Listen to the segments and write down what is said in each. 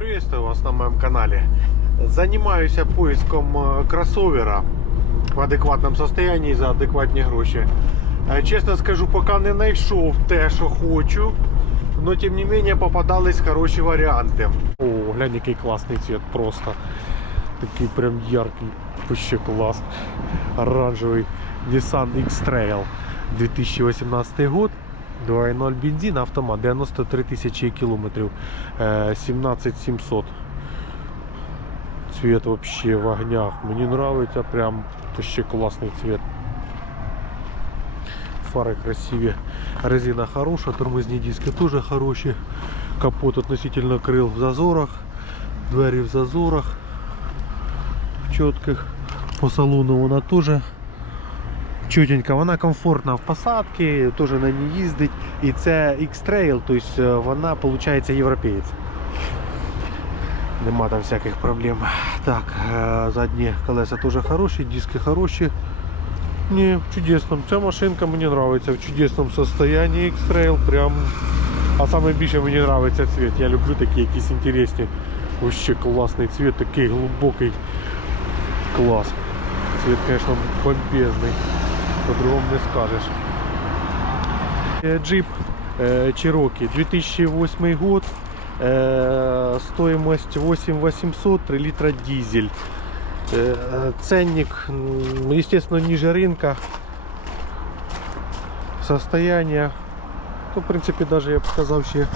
приветствую вас на моем канале. Занимаюсь поиском э, кроссовера в адекватному состоянии за адекватні гроші. Е, Чесно скажу, поки не знайшов те, що хочу, но тим не менее попадались хороші варіанти. О, глянь, який класний цвет просто. Такий прям яркий, вообще клас. Оранжевий Nissan X-Trail 2018 год. 2.0 бензин, автомат, 93 тисячі кілометрів, е, 17700. Цвет вообще в огнях. Мені нравится, прям вообще классный цвет. Фары красивые. Резина хорошая, тормозные диски тоже хорошие. Капот относительно крыл в зазорах. Двери в зазорах. В четких. По салону вона тоже чутенька, вона комфортна в посадці, теж на ній їздить. І це X-Trail, тобто вона виходить європеєць. Нема там всяких проблем. Так, е, задні колеса теж хороші, диски хороші. Ні, в чудесному. Ця машинка мені подобається в чудесному состоянии X-Trail. Прям. А саме більше мені подобається цвет. Я люблю такі якісь інтересні. Вообще класний цвет, такий глибокий. Клас. Цвет, конечно, бомбезный По-другому не скажешь. Э, Джип э, Cherokee 2008 год. Э, Стоимость 8800, 3 литра дизель. Э, Ценник, м, естественно, ниже рынка. Состояние, то, в принципе, даже, я бы сказал, ще,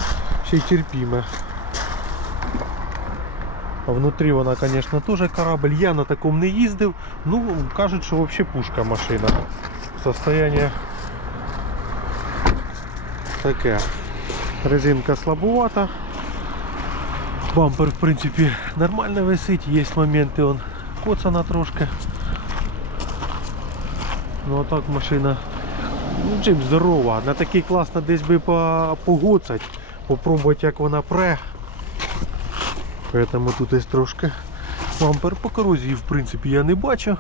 ще й терпиме. А Внутрі вона, звісно, теж корабль. Я на такому не їздив. Ну, кажуть, що взагалі пушка машина. Состояние таке. Резинка слабувата. Бампер, в принципі, нормально висить. Є моменти, он коцана трошки. Ну а так машина. Ну, джип здорова. На такий класно десь би погоцать. Попробувати як вона пре. Поэтому тут є трошки бампер по корозії, в принципі, я не бачу.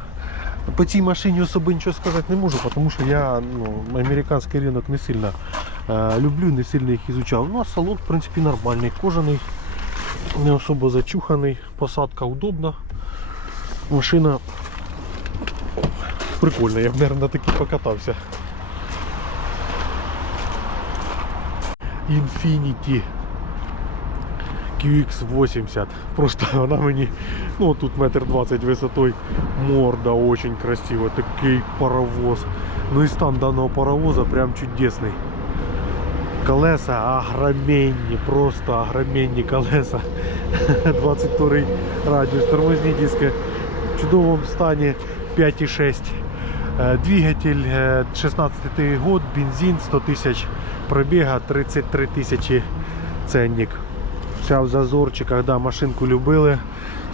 По цій машині особо нічого сказати не можу, тому що я ну, американський ринок не сильно е, люблю, не сильно їх ізучав. Ну а салон, в принципі, нормальний, кожаний, не особо зачуханий, посадка удобна. Машина прикольна, я б, мабуть, такій покатався. Infinity QX80. Просто вона мені, ну тут метр двадцять висотою, морда очень красива, такий паровоз. Ну і стан даного паровоза прям чудесний. Колеса огроменні, просто огроменні колеса. 22 радіус, тормозні диски в чудовому стані 5,6. Е, Двигатель е, 16 год, бензин 100 тисяч пробіга, 33 тисячі ценник. Вся в зазорчиках, да, машинку любили.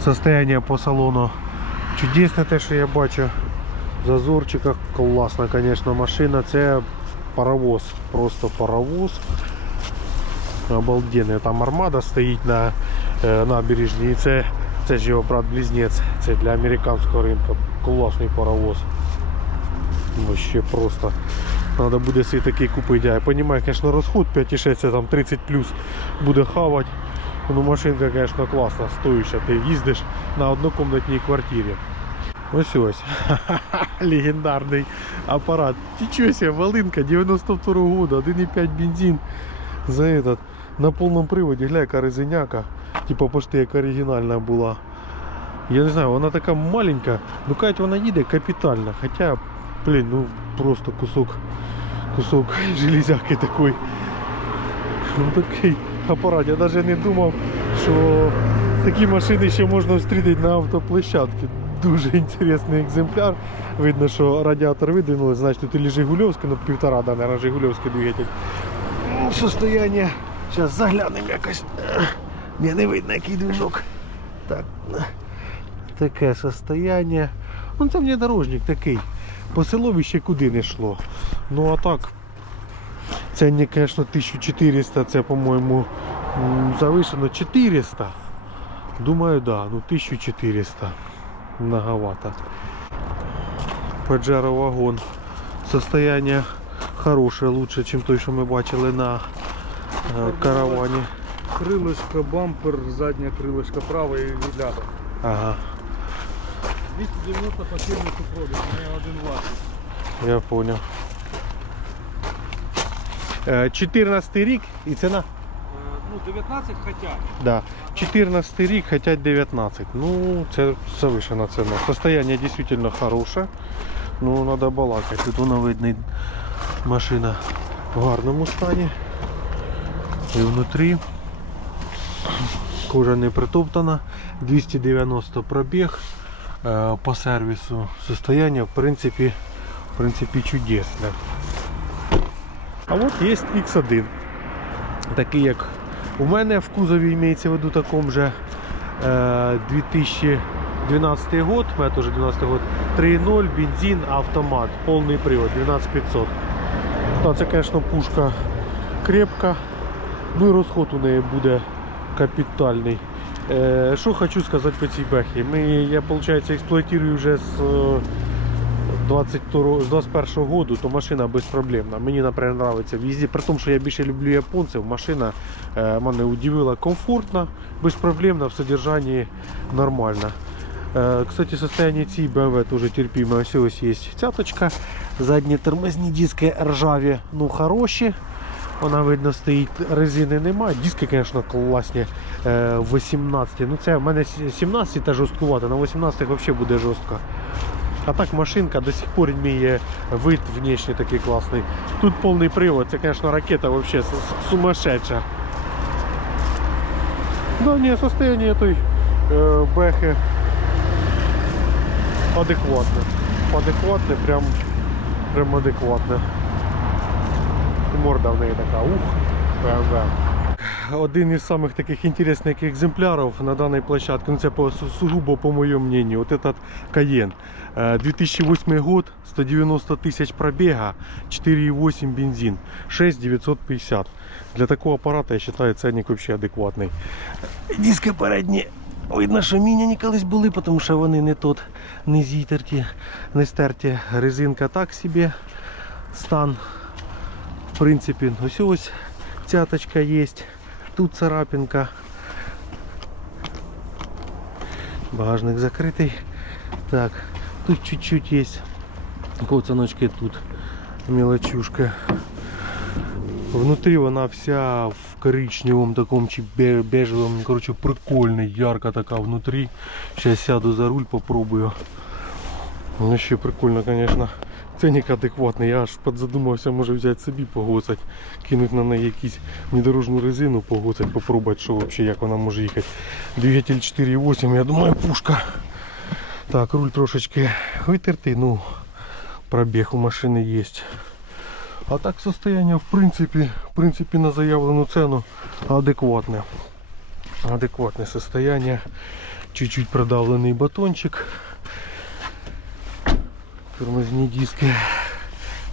Состояние по салону чудесне те, що я бачу. В зазорчиках класна, звісно, машина. Це паровоз, просто паровоз. Обалденний. Там армада стоїть на е, набережній. І це, це ж його брат-близнець. Це для американського ринку. Класний паровоз. Вообще просто. Надо буде собі такий купити. Я розумію, звісно, розход 5,6 там 30 плюс буде хавати. Ну машинка, звісно, класна, стоїща. Ти їздиш на однокомнатній квартирі. Ось ось. Легендарний апарат. Нічого себе, волинка 92 года, 1,5 бензин. За этот. На повному приводі, гля, яка резиняка. Типа почти як оригінальна була. Я не знаю, вона така маленька, ну кажуть, вона їде капітально. Хоча, блін, ну просто кусок, кусок железяки такий. Ну такий апарат. Я навіть не думав, що такі машини ще можна зустріти на автоплощадці. Дуже інтересний екземпляр. Видно, що радіатор видвинули, значить тут і Жигульовський, ну півтора, да, наверное, Жигульовський двигатель. Ну, Состояние. Зараз заглянемо якось. Ні, не видно, який движок. Так. Таке состояние. Ну це внедорожник такий. По селові куди не йшло. Ну а так. Ценник, звісно, 1400, це, по-моєму, завишено 400. Думаю, да, ну 1400. Многовато. Pajero вагон. Состояние хорошее, лучше, чем той, що ми бачили на е, каравані. Крилишко, бампер, заднє крилишко праве і лядом. Ага, 290 по фірмі у мене один власник. я понял. Е, 14 рік і ціна? Е, Ну, 19 хотя. Да. 14 рік, хотя 19. Ну, це завишена ціна. Состояние действительно хороше. Ну, треба балакати. Тут воно видно, машина в гарному стані. І внутрі. Кожа не притоптана. 290 пробіг. Е, По сервісу состояние, в принципі, в принципі чудесне. А от є X1 такий як у мене в кузові імеється в виду такому же е, 2012 год, у мене теж 12 год, 3.0, бензин, автомат, повний привод, 12500. Та, це, звісно, пушка крепка, ну і розход у неї буде капітальний. Е, що хочу сказати по цій бехі. Ми, я, виходить, експлуатую вже з е, 22, з 21 году, то машина безпроблемна. Мені, наприклад, подобається в їзді. При тому, що я більше люблю японців, машина е, мене удивила комфортно, безпроблемно, в содержанні нормально. Е, кстати, состояние цієї BMW тоже терпимо. Ось ось є цяточка. Задні тормозні диски ржаві, ну хороші. Вона видно стоїть, резини немає. Диски, звісно, класні. Е, 18. Ну це в мене 17 та жорсткувато, на 18 взагалі буде жорстко. А так машинка до сих пор имеет вид внешний такий классный. Тут полный привод, це, конечно, ракета вообще с- с- сумасшедшая. Да, не, состояние той э, бэхи адекватне. Адекватне, прям, прям адекватне. І Морда в неї така, ух, BMW. Один із самых таких интересных екземплярів на даній площадці, ну це по, су- сугубо по моєму мнению, вот этот Cayenne. Э, 2008 год, 190 тысяч пробега, 4,8 бензин, 6,950. Для такого аппарата, я считаю, ценник вообще адекватний. Диски передні. Видно, що міняні колись були, тому що вони не тут не зітерті, не стерті. Резинка так собі. Стан, в принципі, ось ось цяточка є. Тут царапинка. Багажник закритий. Так, тут чуть-чуть є коцаночки тут мелочушка. Внутри вона вся в коричневом таком чи бе- бежевом, короче, прикольный, ярко така внутри. Сейчас сяду за руль, попробую. Ну ще прикольно, конечно. Ценник адекватний, я аж подзадумався, може взяти собі погоцать, кинуть на неї якусь внедорожну резину, погоцать, попробувати, що вообще, як вона може їхати. Двигатель 4.8, я думаю, пушка. Так, руль трошечки витертий, ну, пробіг у машини є. А так состояние в принципе, в принципе на заявленную цену адекватное. Адекватное состояние. Чуть-чуть продавленный батончик. Тормозні диски.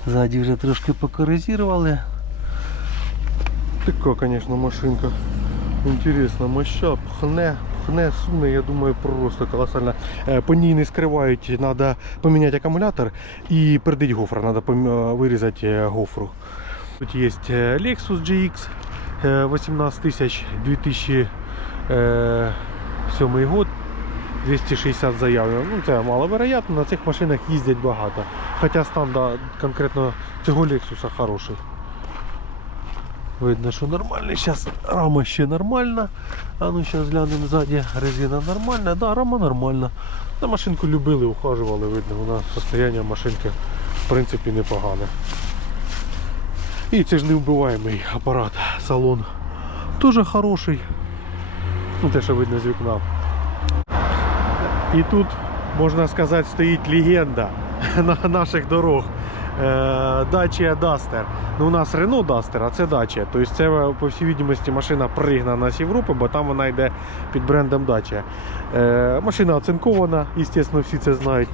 Ззаді вже трошки покорозировали. Така, конечно, машинка. Интересна, моща, пхне, пхне, суне, я думаю, просто колоссально. Е, По ній не скривають, треба поміняти акумулятор і передить гофра, треба вирізати е, гофру. Тут є е, Lexus GX е, 18 тисяч 2007 год. 260 заявлено. Ну це маловероятно, на цих машинах їздять багато. Хоча стан да, конкретно цього Lexus хороший. Видно, що нормальний. Зараз рама ще нормальна. А ну зараз глянемо ззаді. Резина нормальна. Да, рама нормальна. На машинку любили, ухажували, видно, вона состояние машинки в принципі непогане. І це ж не вбиваємий апарат, салон. Теж хороший. Ну те, що видно з вікна. І тут, можна сказати, стоїть легенда на наших дорог. Е, Dacia Duster. Ну, у нас Renault Duster, а це Dacia. Тобто це, по всій відомості, машина пригнана з Європи, бо там вона йде під брендом Dacia. Е, Машина оцинкована, звісно, всі це знають.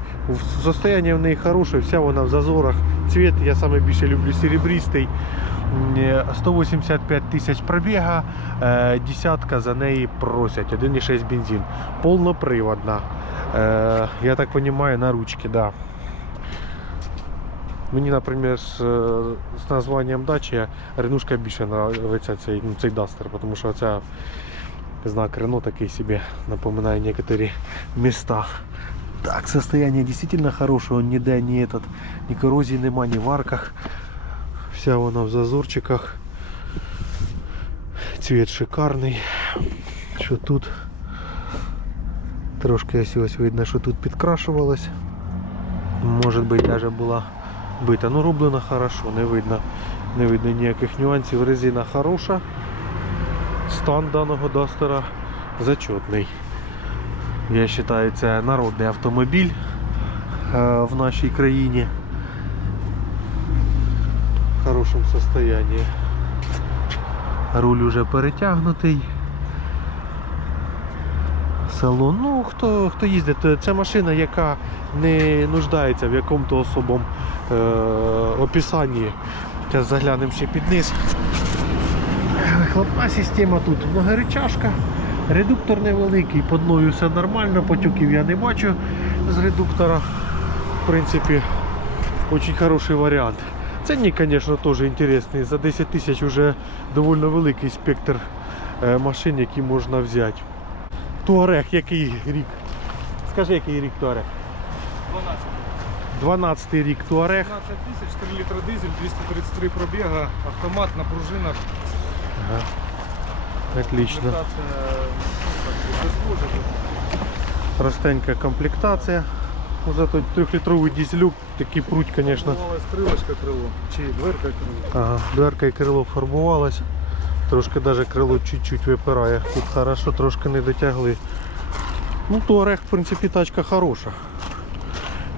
Состояние в неї хороше, вся вона в зазорах. Цвіт я саме більше люблю серебристий. М, 185 тисяч пробіга, е, десятка за неї просять, 1,6 бензин. Повноприводна. Е, я так розумію, на ручки, да. Мені, наприклад, з, з названням дачі Ренушка більше подобається цей, ну, цей Дастер, тому що ця знак Рено такий собі напоминає некоторі міста. Так, состояние действительно хорошее, ніде этот, ні корозії нема, ні в арках. Вся вона в зазорчиках. Цвет шикарний. Що тут? Трошки ось ось видно, що тут підкрашувалось. Може бути навіть була бита. Ну роблено хорошо, не видно. Не видно ніяких нюансів. Резина хороша. Стан даного дастера зачетний. Я вважаю, це народний автомобіль е, в нашій країні. В хорошому состоянии. Руль уже перетягнутий. Салон. Ну, хто, хто їздить, це машина, яка не нуждається в якому-то особому е, описанні. Зараз заглянемо ще під низ. Вихлопна система тут многоречашка. Редуктор невеликий, під мною все нормально, потюків я не бачу з редуктора. В принципі, дуже хороший варіант. Ценник, звісно, теж інтересний. За 10 тисяч вже доволі великий спектр е, машин, які можна взяти. Туарег, який рік? Скажи, який рік Туарег? 12. 12 рік Туарег. 15 тисяч, 3 літра дизель, 233 пробіга, автомат на пружинах. Ага. Отлично. Комплектація, ну, комплектація. Зато трьохлітровий дизелюк, такий пруть. Фарбувалась крилочка крило, чи дверка крило. Ага, дверка і крило фарбувалось. Трошки даже крило чуть-чуть випирає. Тут хорошо, трошки не дотягли. Ну, Туарег, в принципі, тачка хороша.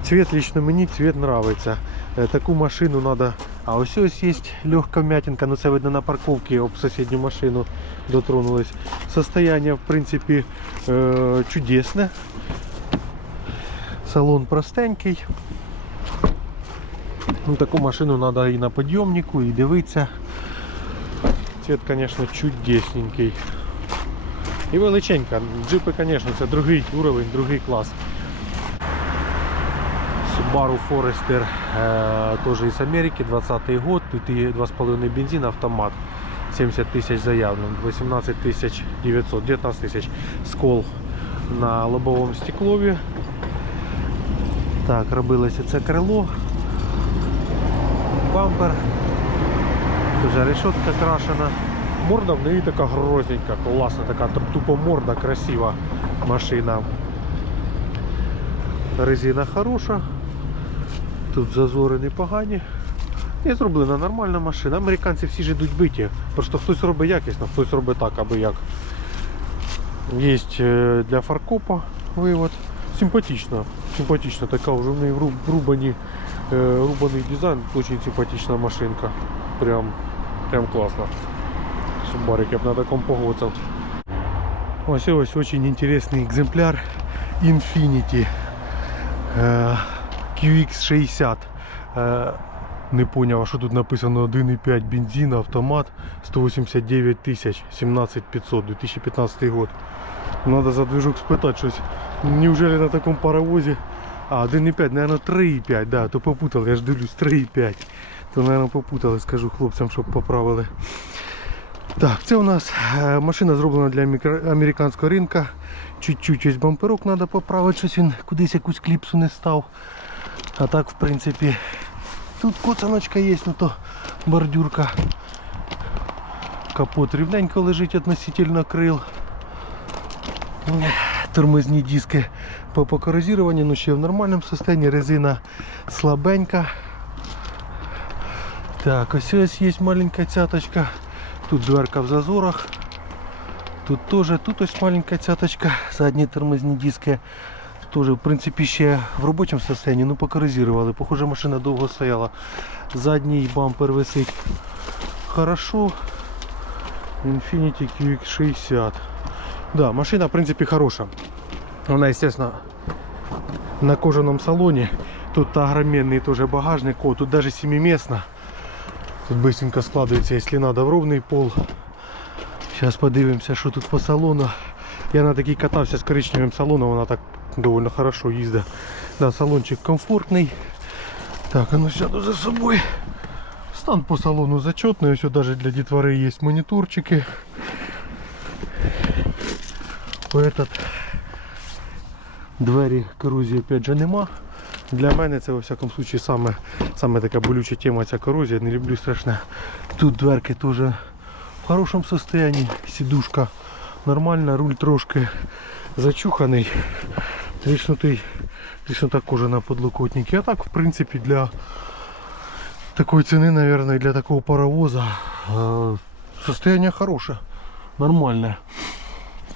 Цвет лично мені цвет нравиться. Е, Таку машину треба. А ось ось є легка вмятинка, ну це видно на парковці об сусідню машину дотронулись. Состояние, в принципі, е, чудесне. Салон простенький. Ну, таку машину треба і на підйомнику, і дивитися. Цвет, звісно, чудесненький. І величенька. Джипи, звісно, це другий уровень, другий клас. Subaru Forester э, тоже из Америки, 20 год, тут и 2,5 бензин, автомат. 70 тысяч заявлен, 18 тысяч 900, 19 тысяч скол на лобовому стеклові. Так, робилося це крило, бампер, вже решетка крашена. Морда в неї така грозненька, класна, така тупо морда, красива машина. Резина хороша. Тут зазори непогані. І зроблена нормальна машина. Американці всі ж ідуть биті. Просто хтось робить якісно, хтось робить так, аби як. Є е, для фаркопа вивод. Симпатично. Симпатично. Така вже в неї рубаний дизайн. Дуже симпатична машинка. Прям, прям класно. Субарик я б на такому погодцав. Ось ось очень интересный экземпляр Infinity е, QX60. Е, Не поняв, а що тут написано 1,5 бензин, автомат 189 тисяч 17500, 2015 год. Надо за движок спитати щось. Неужели на такому паровозі? А, 1,5, наверное, 3,5, да, то попутали, я ж дивлюсь, 3,5. То, наверное, попутали, скажу хлопцям, щоб поправили. Так, це у нас е, машина зроблена для американського ринка. Чуть-чуть ось бамперок треба поправити, щось він кудись якусь кліпсу не став. А так, в принципі, тут коцаночка є, ну то бордюрка. Капот рівненько лежить относительно крил. Тормозні диски по покорозіруванню, ну ще в нормальному стані, резина слабенька. Так, ось ось є маленька цяточка. Тут дверка в зазорах. Тут теж, тут ось маленька цяточка, задні тормозні диски. Тоже, в принципі, ще в робочому стані, ну покоризували. Похоже, машина довго стояла. Задній бампер висить хорошо. Infiniti QX60. Да, машина, в принципі, хороша. Вона, естественно, на кожаному салоні. Тут огроменный тоже багажник. О, тут даже семиместно. Тут быстренько складывается, если надо, в ровный пол. Сейчас подивимося, що тут по салону. Я на такій катався з коричневим салоном, вона так довольно хорошо їздить. Да, салончик комфортний. Так, а ну сяду за собой. Стан по салону зачетный, все даже для детворы есть мониторчики. Этот двері корозії опять же нема. Для мене це во всякому случае саме, саме така болюча тема ця корозія. Не люблю страшне. Тут дверки теж в хорошому состоянии. Сідушка нормальна, руль трошки зачуханий. Тріснутий, тріснута кожа на подлокотнике. А так, в принципі, для такой цены, наверное, для такого паровоза э, состояние хорошее, нормальное.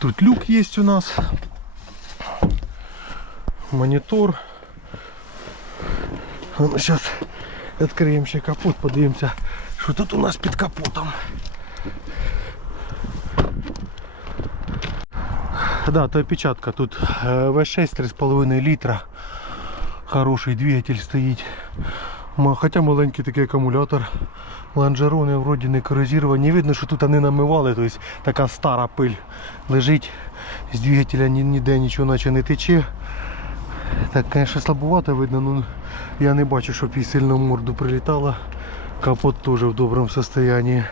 Тут люк есть у нас, монитор. Сейчас откроем ще капот, подивимося, що тут у нас під капотом. Да, то опечатка. Тут э, V6 3,5 літра. Хороший двигатель стоїть. Ма- Хоча маленький такий акумулятор. Лонжерони вроді не корозіровані. Видно, що тут вони намивали, тобто така стара пиль лежить. З двигателя ні- ніде нічого наче не тече. Так, звісно, слабовато видно, ну я не бачу, щоб їй сильно в морду прилітало. Капот теж в доброму стані.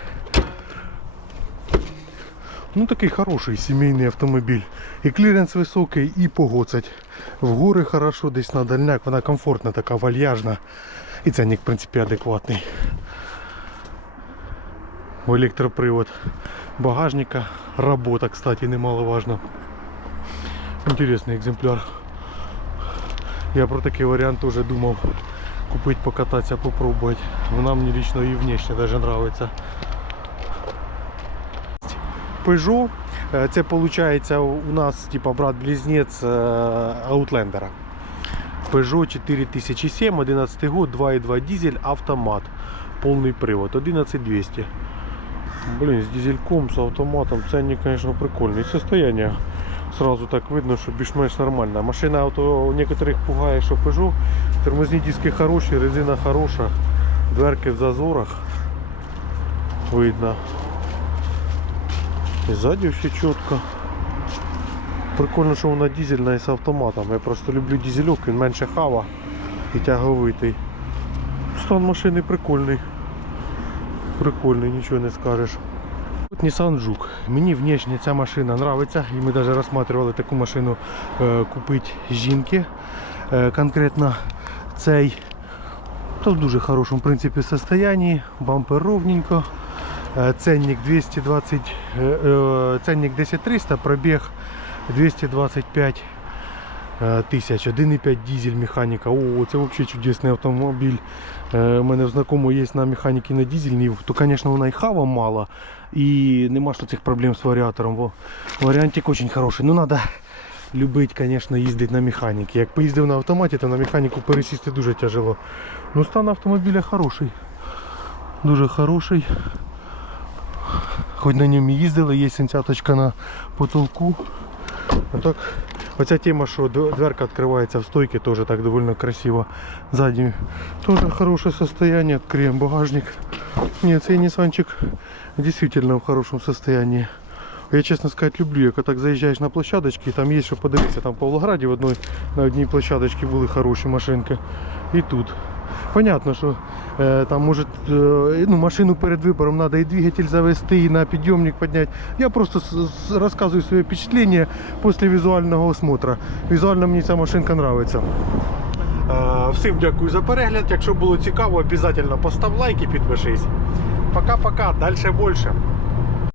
Ну такий хороший сімейний автомобіль. І кліренс високий, і погоцать. В гори хорошо, десь на дальняк, вона комфортна, така вальяжна. І ценник, в принципі, адекватний. Електропривод багажника. Работа, кстати, немаловажно. Інтересний екземпляр. Я про такий варіант теж думав купити, покататися, попробувати. Вона мені лично і внешне даже нравится. Peugeot. Е, Це виходить у нас типа брат-близнець е, Outlander. Peugeot 4007, 11 год, 2.2 дизель, автомат. Полный привод, 11200. Блин, с дизельком, с автоматом, ценник, конечно, прикольный. Состояние сразу так видно, что більш-менш нормально. Машина авто у некоторых пугає, що Peugeot. Тормозні диски хороші, резина хороша, дверки в зазорах. Видно. І ззаді все чітко. Прикольно, що вона дизельна і з автоматом. Я просто люблю дизельок, він менше хава і тяговитий. Стан машини прикольний. Прикольний, нічого не скажеш. Тут Nissan Juke. Мені внешне ця машина подобається. І ми навіть розглядали таку машину е, купити жінки. Е, конкретно цей то в дуже хорошому в принципі, состоянии. Бампер ровненько. Е, Ценник 220, е, е, ценник 10300, пробіг 225 е, тисяч, 1,5 дизель механіка. О, це взагалі чудесний автомобіль. Е, У мене в знакомого є на механіки на дизельній, то, звісно, вона і хава мало, і нема що цих проблем з варіатором. Во, Варіантик дуже хороший. Ну, треба любити, звісно, їздити на механіки. Як поїздив на автоматі, то на механіку пересісти дуже тяжело. Ну, стан автомобіля хороший. Дуже хороший. Хоч на ньому їздили, є сенсяточка на потолку. А так, оця тема, що дверка відкривається в стойці, теж так доволі красиво. Ззаді теж хороше состояние, відкриємо багажник. Ні, цей действительно в хорошому состоянии. Я, чесно сказати, люблю, як так заїжджаєш на площадочки, і там є що подивитися. Там в Павлограді в одній, на одній площадочці були хороші машинки. І тут. Понятно, що е, там може е, ну, машину перед вибором треба і двигатель завести, і на підйомник підняти. Я просто розказую своє впечатлення після візуального осмотру. Візуально мені ця машинка подобається. Е, Всім дякую за перегляд. Якщо було цікаво, обов'язково постав лайк і підпишись. Пока-пока, далі більше.